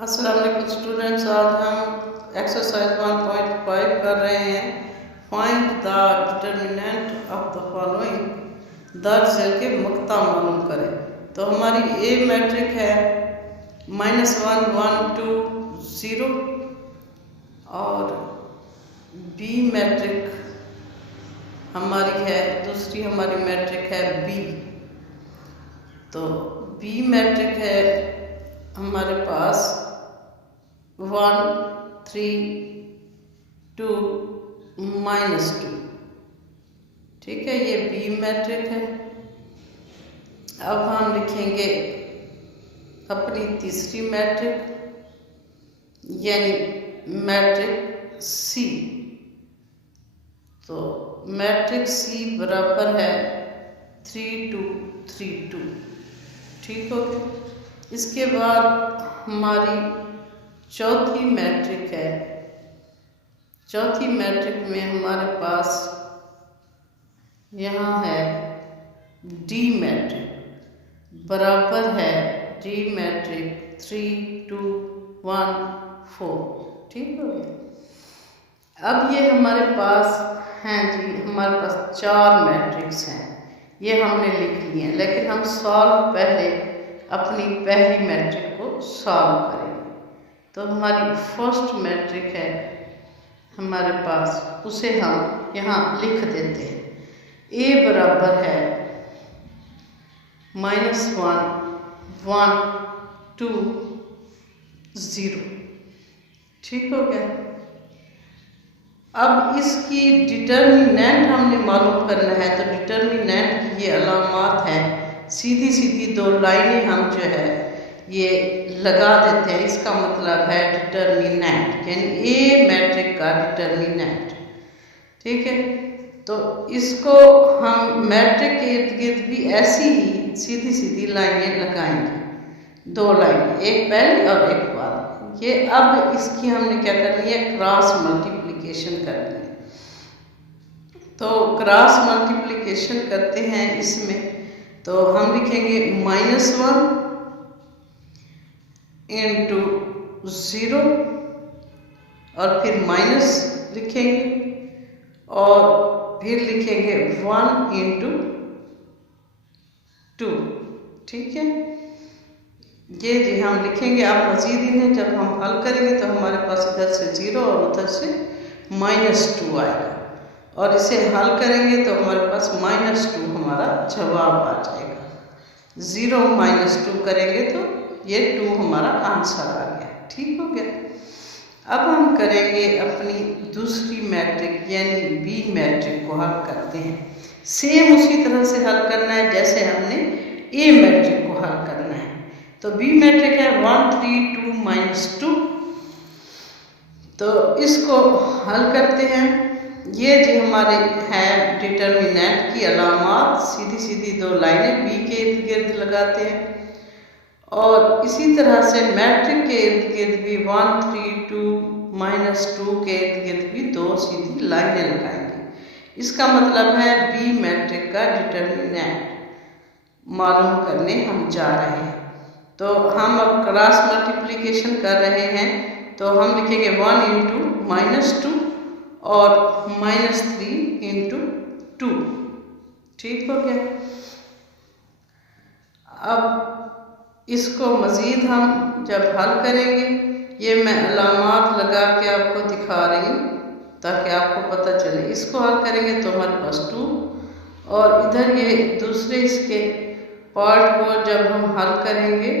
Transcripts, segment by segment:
अस्सलाम वालेकुम स्टूडेंट्स, आज हम एक्सरसाइज 1.5 कर रहे हैं। Find the determinant of the following. दर्ज सेल के मक्ता मालूम करें। तो हमारी ए मैट्रिक है -1 1 2 0 और बी मैट्रिक हमारी है, दूसरी हमारी मैट्रिक है बी। तो बी मैट्रिक है हमारे पास 1 3 2 -2। ठीक है, ये बी मैट्रिक है। अब हम लिखेंगे अपनी तीसरी मैट्रिक यानी मैट्रिक सी। तो मैट्रिक सी बराबर है 3 2 3 2। ठीक हो गया। इसके बाद हमारी चौथी मैट्रिक है। चौथी मैट्रिक में हमारे पास यहाँ है डी मैट्रिक बराबर है डी मैट्रिक 3 2 1 4। ठीक हो गया। अब ये हमारे पास हैं जी, हमारे पास 4 मैट्रिक्स हैं। ये हमने लिख लिए हैं, लेकिन हम सॉल्व पहले अपनी पहली मैट्रिक को सॉल्व करेंगे। तो हमारी फर्स्ट मैट्रिक है हमारे पास, उसे हम यहाँ लिख देते हैं। ए बराबर है -1 1 2 0। ठीक हो गया। अब इसकी डिटर्मिनेंट हमने मालूम करना है। तो डिटर्मिनेंट की ये अलामात हैं, सीधी सीधी 2 लाइनें हम जो है ये लगा देते हैं। इसका मतलब है डिटर्मिनेंट यानी ए मैट्रिक का डिटर्मिनेंट। ठीक है, तो इसको हम मैट्रिक के इर्द गिर्द भी ऐसी ही सीधी सीधी लाइनें लगाएंगे, 2 लाइनें, एक पहले और एक बाद। ये अब इसकी हमने क्या करनी है, क्रॉस मल्टीप्लिकेशन करनी है। तो क्रॉस मल्टीप्लिकेशन करते हैं इसमें। तो हम लिखेंगे -1 इंटू 0 और फिर माइनस लिखेंगे और फिर लिखेंगे 1 इंटू 2। ठीक है, ये जी हम लिखेंगे। आप मजीद इन्हें जब हम हल करेंगे तो हमारे पास इधर से 0 और उधर से -2 आएगा और इसे हल करेंगे तो हमारे पास -2 हमारा जवाब आ जाएगा। 0 -2 करेंगे तो ये 2 हमारा आंसर आ गया। ठीक हो गया। अब हम करेंगे अपनी दूसरी मैट्रिक यानी बी मैट्रिक को हल करते हैं। सेम उसी तरह से हल करना है जैसे हमने ए मैट्रिक को हल करना है। तो बी मैट्रिक है 1 3 2 -2। तो इसको हल करते हैं। ये जो हमारे हैं डिटर्मिनेंट की अलामात, सीधी सीधी 2 लाइनें बी के इर्द गिर्द लगाते हैं और इसी तरह से मैट्रिक के इर्द गिर्द भी 1 3 2 -2 के इर्द गिर्द भी 2 सीधी लाइनें लगाएंगे। इसका मतलब है बी मैट्रिक का डिटर्मिनेंट मालूम करने हम जा रहे हैं। तो हम अब क्रॉस मल्टीप्लिकेशन कर रहे हैं। तो हम लिखेंगे 1 इंटू -2 और -3 इंटू 2। ठीक हो गया। अब इसको मज़ीद हम जब हल करेंगे, ये मैं अलामात लगा के आपको दिखा रही हूँ ताकि आपको पता चले। इसको हल करेंगे तो हमारे पास 2 और इधर ये दूसरे इसके पार्ट को जब हम हल करेंगे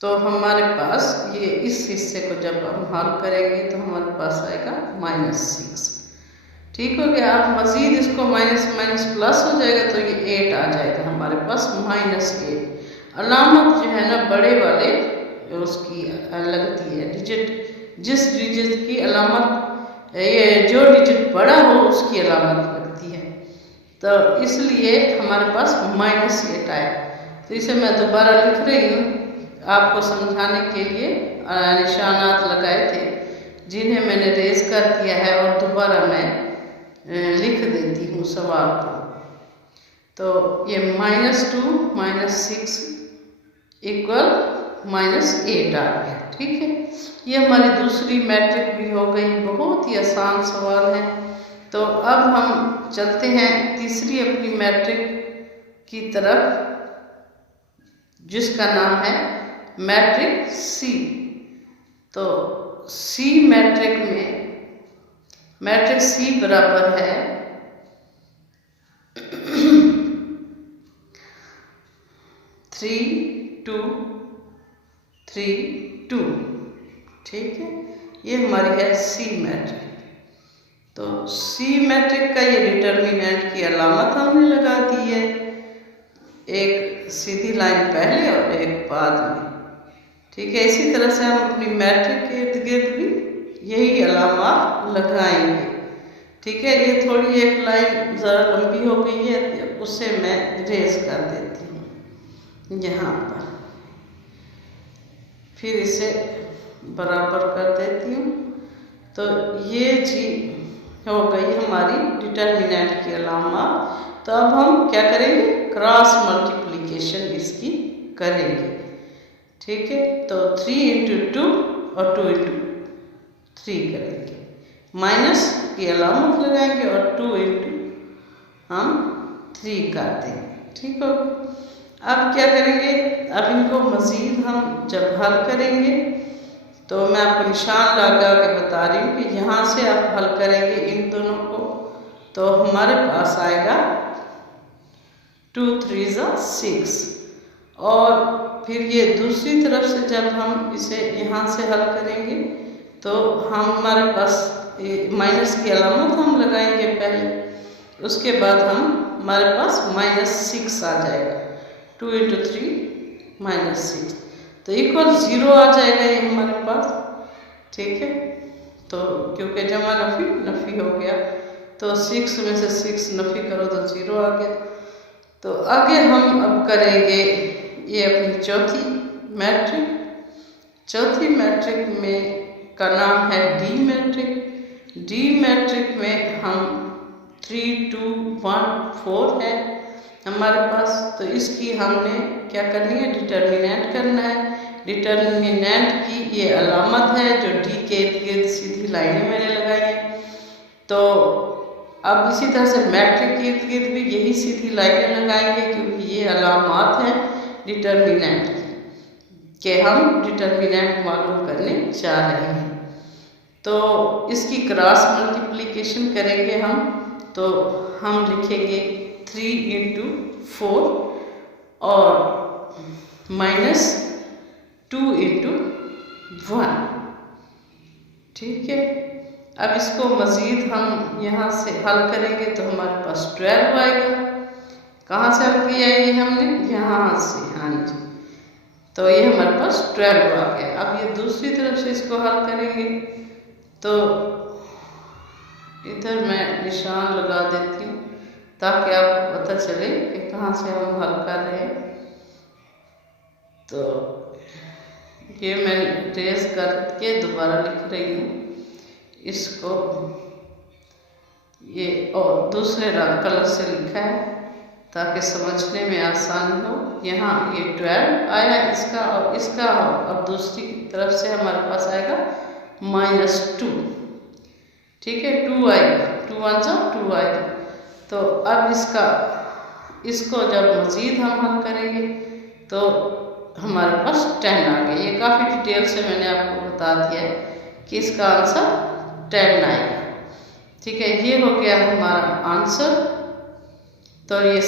तो हमारे पास ये इस हिस्से को जब हम हल करेंगे तो हमारे पास आएगा -6। ठीक हो गया। आप मज़ीद इसको माइनस माइनस प्लस हो जाएगा तो ये 8 आ जाएगा हमारे पास -8। अलामत जो है ना बड़े वाले उसकी लगती है, डिजिट जिस डिजिट की अलामत ये जो डिजिट बड़ा हो उसकी अलामत लगती है। तो इसलिए हमारे पास -8 आए। तो इसे मैं दोबारा लिख रही हूँ आपको समझाने के लिए। निशानात लगाए थे जिन्हें मैंने रेज कर दिया है और दोबारा मैं लिख देती हूँ सवाल को। तो ये -2 -6 = -8 आ गया। ठीक है, ये हमारी दूसरी मैट्रिक भी हो गई। बहुत ही आसान सवाल है। तो अब हम चलते हैं तीसरी अपनी मैट्रिक की तरफ, जिसका नाम है मैट्रिक सी। तो सी मैट्रिक में मैट्रिक सी बराबर है 3 2 3 2। ठीक है, ये हमारी है सी मैट्रिक। तो सी मैट्रिक का ये डिटर्मिनेंट की अलामत हमने लगा दी है, एक सीधी लाइन पहले और एक बाद में। ठीक है, इसी तरह से हम अपनी मैट्रिक के इर्द गिर्द भी यही अलामत लगाएंगे। ठीक है, ये थोड़ी एक लाइन ज़रा लंबी हो गई है, उसे मैं इरेज कर देती हूँ यहाँ पर, फिर इसे बराबर कर देती हूँ। तो ये जी हो गई हमारी डिटर्मिनेंट की अलामत। तो अब हम क्या करेंगे, क्रॉस मल्टीप्लिकेशन इसकी करेंगे। ठीक है, तो 3 × 2 और 2 × 3 करेंगे, माइनस की अलामत लगाएंगे और 2 × हम 3 कर देंगे। ठीक हो, अब क्या करेंगे, अब इनको मज़ीद हम जब हल करेंगे तो मैं आपको निशान लगा के बता रही हूँ कि यहाँ से आप हल करेंगे इन दोनों को, तो हमारे पास आएगा 2 3 6। और फिर ये दूसरी तरफ से जब हम इसे यहाँ से हल करेंगे तो हमारे पास माइनस की अलामत हम लगाएंगे पहले, उसके बाद हमारे पास -6 आ जाएगा। 2 × 3 -6, तो इक्वल 0 आ जाएगा ये हमारे पास। ठीक है, तो क्योंकि जमा नफ़ी नफ़ी हो गया, तो 6 में से 6 नफ़ी करो तो 0 आ गया। तो आगे हम अब करेंगे ये अपनी चौथी मैट्रिक। चौथी मैट्रिक में का नाम है डी मैट्रिक। डी मैट्रिक में हम 3 2 1 4 है हमारे पास। तो इसकी हमने क्या करनी है, डिटर्मिनेंट करना है। डिटर्मिनेंट की ये अलामत है जो डी के इर्द गिर्द सीधी लाइनें मैंने लगाई हैं। तो अब इसी तरह से मैट्रिक के इर्द गिर्द भी यही सीधी लाइनें लगाएंगे, क्योंकि ये अलामत हैं डिटर्मिनेंट की, कि हम डिटर्मिनेंट मालूम करने जा रहे हैं। तो इसकी क्रॉस मल्टीप्लिकेशन करेंगे हम, तो हम लिखेंगे 3 × 4 और -2 × 1। ठीक है, अब इसको मज़ीद हम यहाँ से हल करेंगे तो हमारे पास 12 आएगा। कहाँ से हल किया है ये हमने, यहाँ से। हाँ जी, तो ये हमारे पास 12 आ गया। अब ये दूसरी तरफ से इसको हल करेंगे, तो इधर मैं निशान लगा देती हूँ ताकि आपको पता चले कि कहाँ से हम हल कर रहे हैं। तो ये मैं ट्रेस करके दोबारा लिख रही हूँ इसको, ये और दूसरे रंग कलर से लिखा है ताकि समझने में आसानी हो। यहाँ ये 12 आया इसका और इसका, अब दूसरी तरफ से हमारे पास आएगा -2। ठीक है, 2 आएगा, 2 1 2 आएगा। तो अब इसको जब मज़ीद हम हल करेंगे तो हमारे पास 10 आ गया। ये काफ़ी डिटेल से मैंने आपको बता दिया है कि इसका आंसर 10 आएगा। ठीक है, ये हो गया हमारा आंसर। तो ये